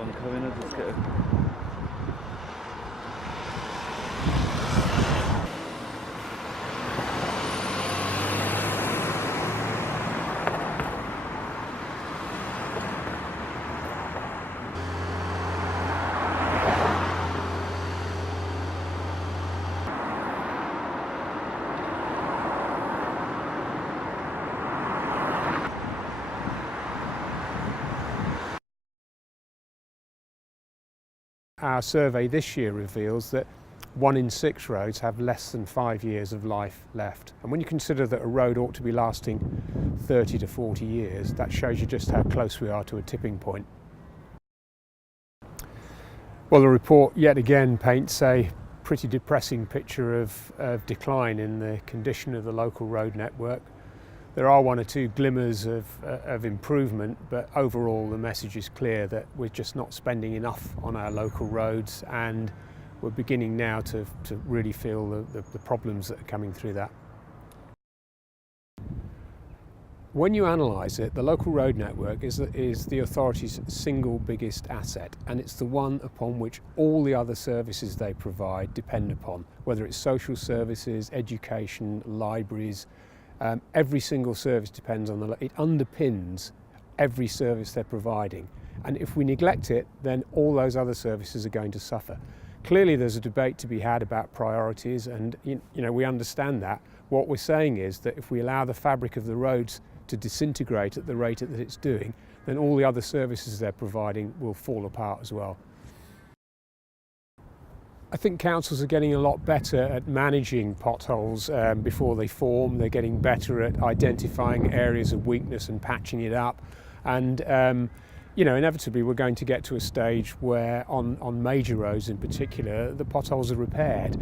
go on, Cohen, I'll just get a... Our survey this year reveals that 1 in 6 roads have less than 5 years of life left. And when you consider that a road ought to be lasting 30 to 40 years, that shows you just how close we are to a tipping point. Well, the report yet again paints a pretty depressing picture of decline in the condition of the local road network. There are 1 or 2 glimmers of improvement, but overall the message is clear that we're just not spending enough on our local roads, and we're beginning now to really feel the problems that are coming through that. When you analyse it, the local road network is the authority's single biggest asset, and it's the one upon which all the other services they provide depend upon, whether it's social services, education, libraries. Every single service depends on it underpins every service they're providing. And if we neglect it, then all those other services are going to suffer. Clearly there's a debate to be had about priorities, and we understand that. What we're saying is that if we allow the fabric of the roads to disintegrate at the rate that it's doing, then all the other services they're providing will fall apart as well. I think councils are getting a lot better at managing potholes before they form. They're getting better at identifying areas of weakness and patching it up. And inevitably we're going to get to a stage where on major roads in particular, the potholes are repaired.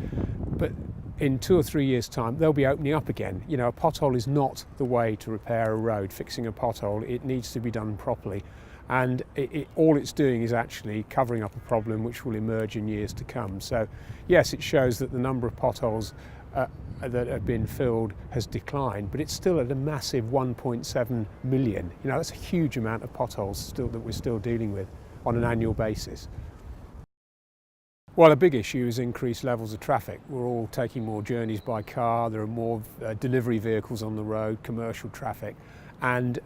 But in 2 or 3 years' time, they'll be opening up again. A pothole is not the way to repair a road. Fixing a pothole, it needs to be done properly. And all it's doing is actually covering up a problem which will emerge in years to come. So yes, it shows that the number of potholes that have been filled has declined, but it's still at a massive 1.7 million. That's a huge amount of potholes still that we're still dealing with on an annual basis. Well, a big issue is increased levels of traffic. We're all taking more journeys by car, there are more delivery vehicles on the road, commercial traffic, and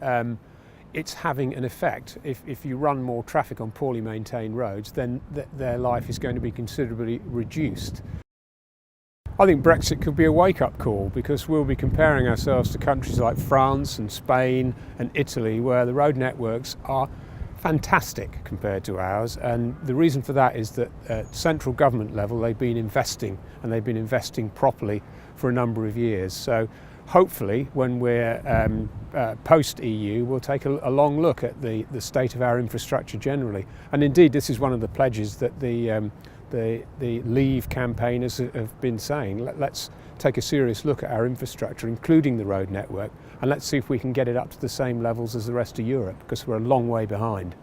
it's having an effect. If you run more traffic on poorly maintained roads, then their life is going to be considerably reduced. I think Brexit could be a wake-up call, because we'll be comparing ourselves to countries like France and Spain and Italy, where the road networks are fantastic compared to ours, and the reason for that is that at central government level they've been investing, and they've been investing properly for a number of years. So hopefully when we're post-EU, we'll take a long look at the state of our infrastructure generally. And indeed this is one of the pledges that the Leave campaigners have been saying. Let's take a serious look at our infrastructure, including the road network, and let's see if we can get it up to the same levels as the rest of Europe, because we're a long way behind.